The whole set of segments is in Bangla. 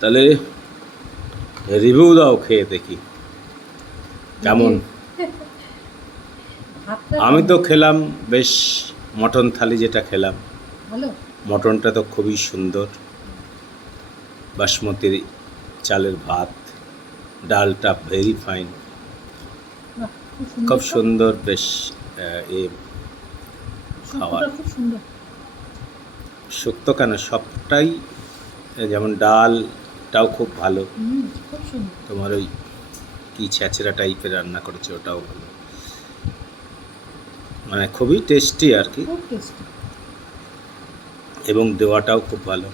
তাহলে রিভিউ দাও খেয়ে দেখি। কেমন? আমি তো খেলাম বেশ মটন থালি যেটা খেলাম। মটনটা তো খুবই সুন্দর। বাসমতির চালের ভাত ডালটা ভেরি ফাইন খুব সুন্দর বেশ এ। শুক্তোটা শুক্তো কেন? সবটাই যেমন যেমন ডালটাও খুব ভালো। তোমার ওই কি ছ্যাঁচড়া টাইপের রান্না করেছে ওটাও ভালো। মানে খুবই টেস্টি আর কি। এবং দেওয়াটাও খুব ভালো।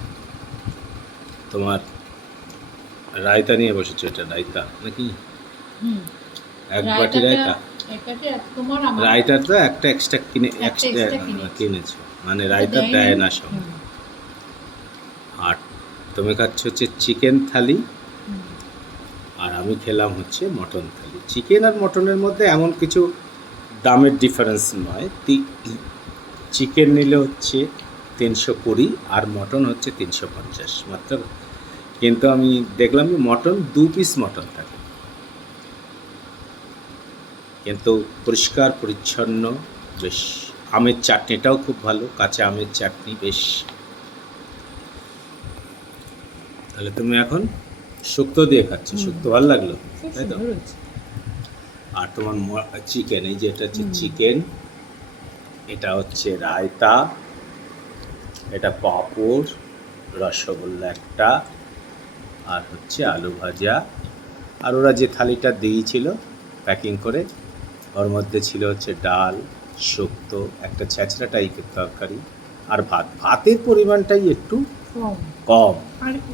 তোমার রায়তা নিয়ে বসেছো এটা রায়তা নাকি? এক বাটি রায়তা? তো একটা এক্সট্রা কিনে এক্সট্রা কিনেছি। মানে রায়তা দেয় না সব। তুমি খাচ্ছ হচ্ছে চিকেন থালি, আর আমি খেলাম হচ্ছে মটন থালি। চিকেন আর মটনের মধ্যে এমন কিছু দামের ডিফারেন্স নয়। চিকেন নিলে হচ্ছে তিনশো কুড়ি আর মটন হচ্ছে তিনশো পঞ্চাশ। মাত্র, কিন্তু আমি দেখলাম যে মটন দু পিস মটন থাকে। কিন্তু পরিষ্কার, পরিচ্ছন্ন, বেশ, আমের চাটনিটাও খুব ভালো, কাঁচা আমের চাটনি বেশ তাহলে তুমি এখন শুক্তো দিয়ে খাচ্ছ। শুক্তো ভালো লাগল? তাই তো? আর তোমার চিকেন এই যে এটা হচ্ছে চিকেন এটা হচ্ছে রায়তা এটা পাঁপড় রসগোল্লা একটা আর হচ্ছে আলু ভাজা। আর ওরা যে থালিটা দিয়েছিল প্যাকিং করে ওর মধ্যে ছিল হচ্ছে ডাল শুক্তো একটা ছ্যাঁচড়া টাইপের তরকারি। আর ভাত। ভাতের পরিমাণটাই একটু কম।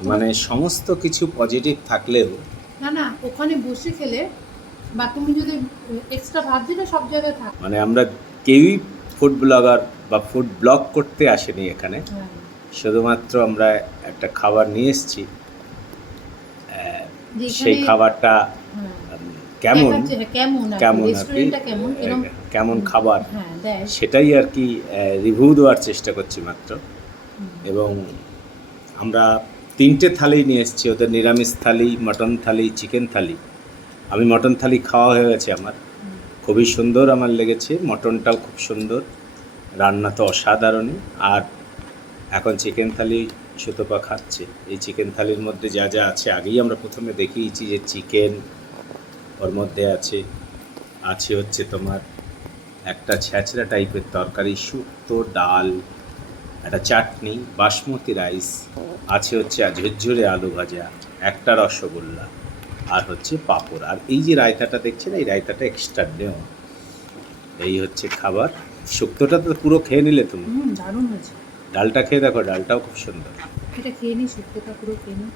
মানে সমস্ত কিছু পজিটিভ থাকলেও না না ওখানে বসে খেলে বা তুমি যদি এক্সট্রা ভাত দিলে সব জায়গায় থাক। মানে আমরা কেউই ফুড ব্লগার বা ফুড ব্লগ করতে আসেনি এখানে। হ্যাঁ। শুধুমাত্র আমরা একটা খাবার নিয়ে এসেছি। সেই খাবারটা কেমন? কেমন আর কি, কেমন খাবার? হ্যাঁ সেটাই আর কি রিভিউ দেওয়ার চেষ্টা করছি মাত্র। এবং আমরা তিনটে থালি নিয়ে এসেছি ওদের নিরামিষ থালি মটন থালি চিকেন থালি। আমি মটন থালি খাওয়া হয়ে গেছে আমার। খুবই সুন্দর আমার লেগেছে মটনটাও খুব সুন্দর। রান্না তো অসাধারণই। আর এখন চিকেন থালি সুতপা খাচ্ছে। এই চিকেন থালির মধ্যে যা যা আছে আগেই আমরা প্রথমে দেখিয়েছি যে চিকেন ওর মধ্যে আছে আছে হচ্ছে তোমার একটা ছ্যাঁচড়া টাইপের তরকারি শুক্তো ডাল একটা চাটনি বাসমতি রাইস আছে হচ্ছে ঝুরঝুরে আলু ভাজা একটা রসগোল্লা আর হচ্ছে পাঁপড়। আর এই যে রায়তাটা দেখছেন এই রায়তাটা এক্সট্রা নেওয়া। এই হচ্ছে খাবার। শুক্তোটা তো পুরো খেয়ে নিলে তুমি। দারুণ হয়েছে। ডালটা খেয়ে দেখো ডালটাও খুব সুন্দর। এটা খেয়ে নিই শুক্তোটা পুরো খেয়ে নিই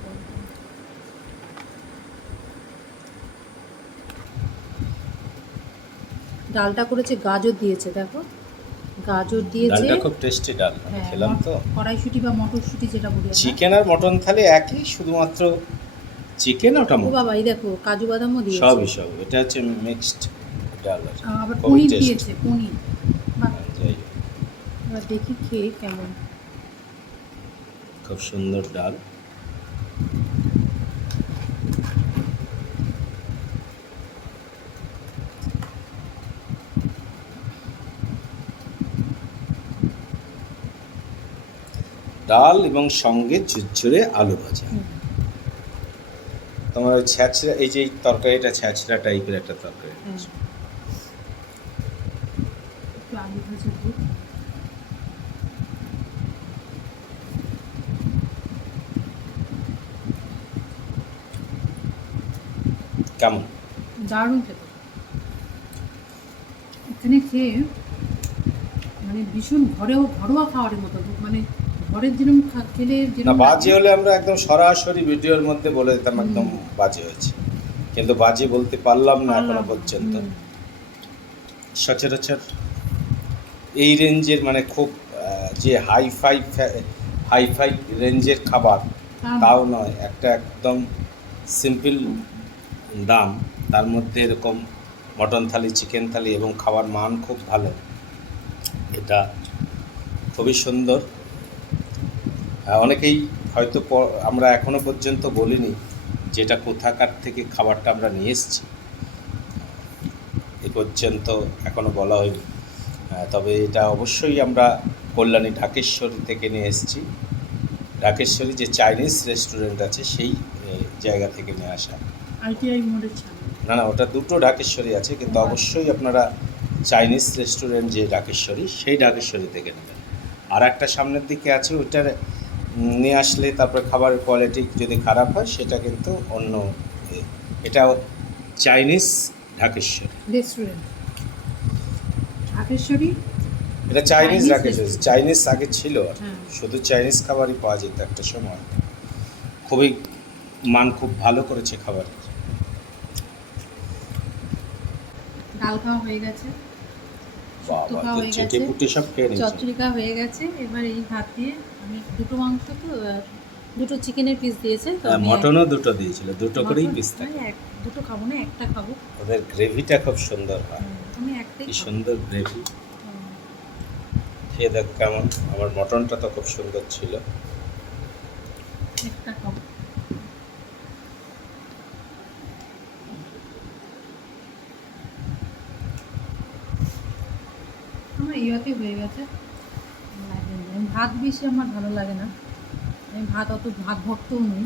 ডালটা করেছে গাজর দিয়েছে দেখো। গাজর দিয়েছে। ডালটা খুব টেস্টি ডাল হ্যাঁ, খেলাম তো। কড়াইশুটি বা মটরশুটি যেটা বলি। চিকেন আর মটন থালি একই শুধুমাত্র চিকেন ওটা ও মটন বাবা এই দেখো কাজু বাদামও দিয়েছে। সবই সব এটা হচ্ছে মিক্সড ডাল আবার পনির দিয়েছে পনির। এবার দেখি খেয়ে কেমন। খুব সুন্দর ডাল। ডাল এবং সঙ্গে ঝুরঝুরে আলু ভাজা। তোমার ওই ছ্যাঁচড়া এই যে তরকারিটা ছ্যাঁচড়া টাইপের একটা তরকারি। কেমন? দারুণ খেতে। এখানে খেয়ে মানে ভীষণ ঘরেও ঘরোয়া খাওয়ারের মতো মানে ঘরের যেরকম খেলে না বাজে হলে আমরা একদম সরাসরি ভিডিওর মধ্যে বলে দিতাম একদম বাজে হয়েছে। কিন্তু বাজে বলতে পারলাম না এখনও পর্যন্ত। সচরাচর এই রেঞ্জের মানে খুব যে হাই ফাই হাই ফাই রেঞ্জের খাবার তাও নয় একটা একদম সিম্পল দাম। তার মধ্যে এরকম মটন থালি চিকেন থালি এবং খাবার মান খুব ভালো। এটা খুবই সুন্দর। অনেকেই হয়তো আমরা এখনও পর্যন্ত বলিনি যেটা কোথাকার থেকে খাবারটা আমরা নিয়ে এসেছি। এ পর্যন্ত এখনও বলা হয়নি। তবে এটা অবশ্যই আমরা কল্যাণী ঢাকেশ্বরী থেকে নিয়ে এসেছি। ঢাকেশ্বরী যে চাইনিজ রেস্টুরেন্ট আছে সেই জায়গা থেকে নিয়ে আসা। না না ওটা দুটো ঢাকেশ্বরী আছে কিন্তু অবশ্যই আপনারা চাইনিজ রেস্টুরেন্ট যে ঢাকেশ্বরী সেই ঢাকেশ্বরী থেকে নেবেন। আর একটা সামনের দিকে আছে ওইটার নিয়ে আসলে তারপরে খাবারের কোয়ালিটি যদি খারাপ হয় সেটা কিন্তু অন্য এটা চাইনিজ ঢাকেশ্বরী। রেস্টুরেন্ট ঢাকেশ্বরী? এটা চাইনিজ ঢাকেশ্বরী। চাইনিজ আগে ছিল। আর হ্যাঁ। শুধু চাইনিজ খাবারই পাওয়া যেত একটা সময়। খুবই মান খুব ভালো করেছে খাবারের ডাল খাওয়া হয়ে গেছে। হয়ে গেছে। হয়ে এবার এই ভাত দিয়ে আমি দুটো মাংস তো দুটো চিকেনের পিস দিয়েছে হ্যাঁ, মটনও দুটো দিয়েছিল দুটো করেই পিস থাকে। দুটো খাব না একটা খাব। ওদের গ্রেভিটা খুব সুন্দর হয়। আমি একটাই সুন্দর গ্রেভি খেয়ে দেখ কেমন। আমার মটনটা তো খুব সুন্দর ছিল। একটা খাব। ইয়েতে হয়ে গেছে। ভাত বেশি আমার ভালো লাগে না। আমি ভাত অত ভাত ভক্তও নই।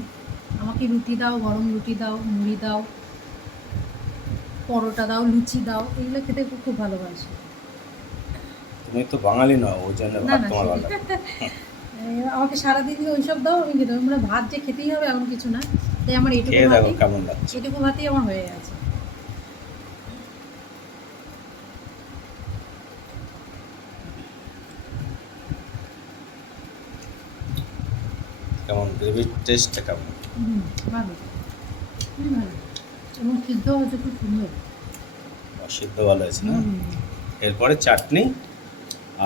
আমাকে রুটি দাও গরম রুটি দাও মুড়ি দাও পরোটা দাও লুচি দাও এগুলো খেতে খুব খুব ভালোবাসি। তুমি তো বাঙালি নও ওই জন্য ভাত তোমার ভালো আমাকে সারাদিন ওইসব দাও আমি খেতে আমরা ভাত যে খেতেই হবে এমন কিছু না। তাই আমার এটুকু ভাতই এটুকু ভাতই আমার হয়ে গেছে কেমন গ্রেভির টেস্টটা কেমন ভালো ভালো এবং সিদ্ধ হয়েছে খুব সুন্দর সিদ্ধ ভালো হয়েছে না এরপরে চাটনি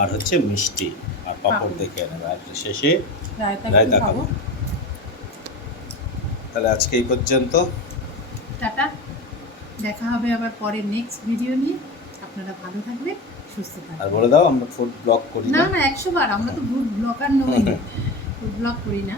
আর হচ্ছে মিষ্টি আর পাঁপড়। দেখে নেবে আর শেষে রায়তা খাব? তাহলে আজকে এই পর্যন্ত। টাটা। দেখা হবে আবার পরে নেক্সট ভিডিও নিয়ে। আপনারা ভালো থাকবেন সুস্থ থাকবেন। আর বলে দাও আমরা ফুড ব্লগ করি না না। না একশো বার আমরা তো ফুড ব্লগার নই। ফুড ব্লগ করি না।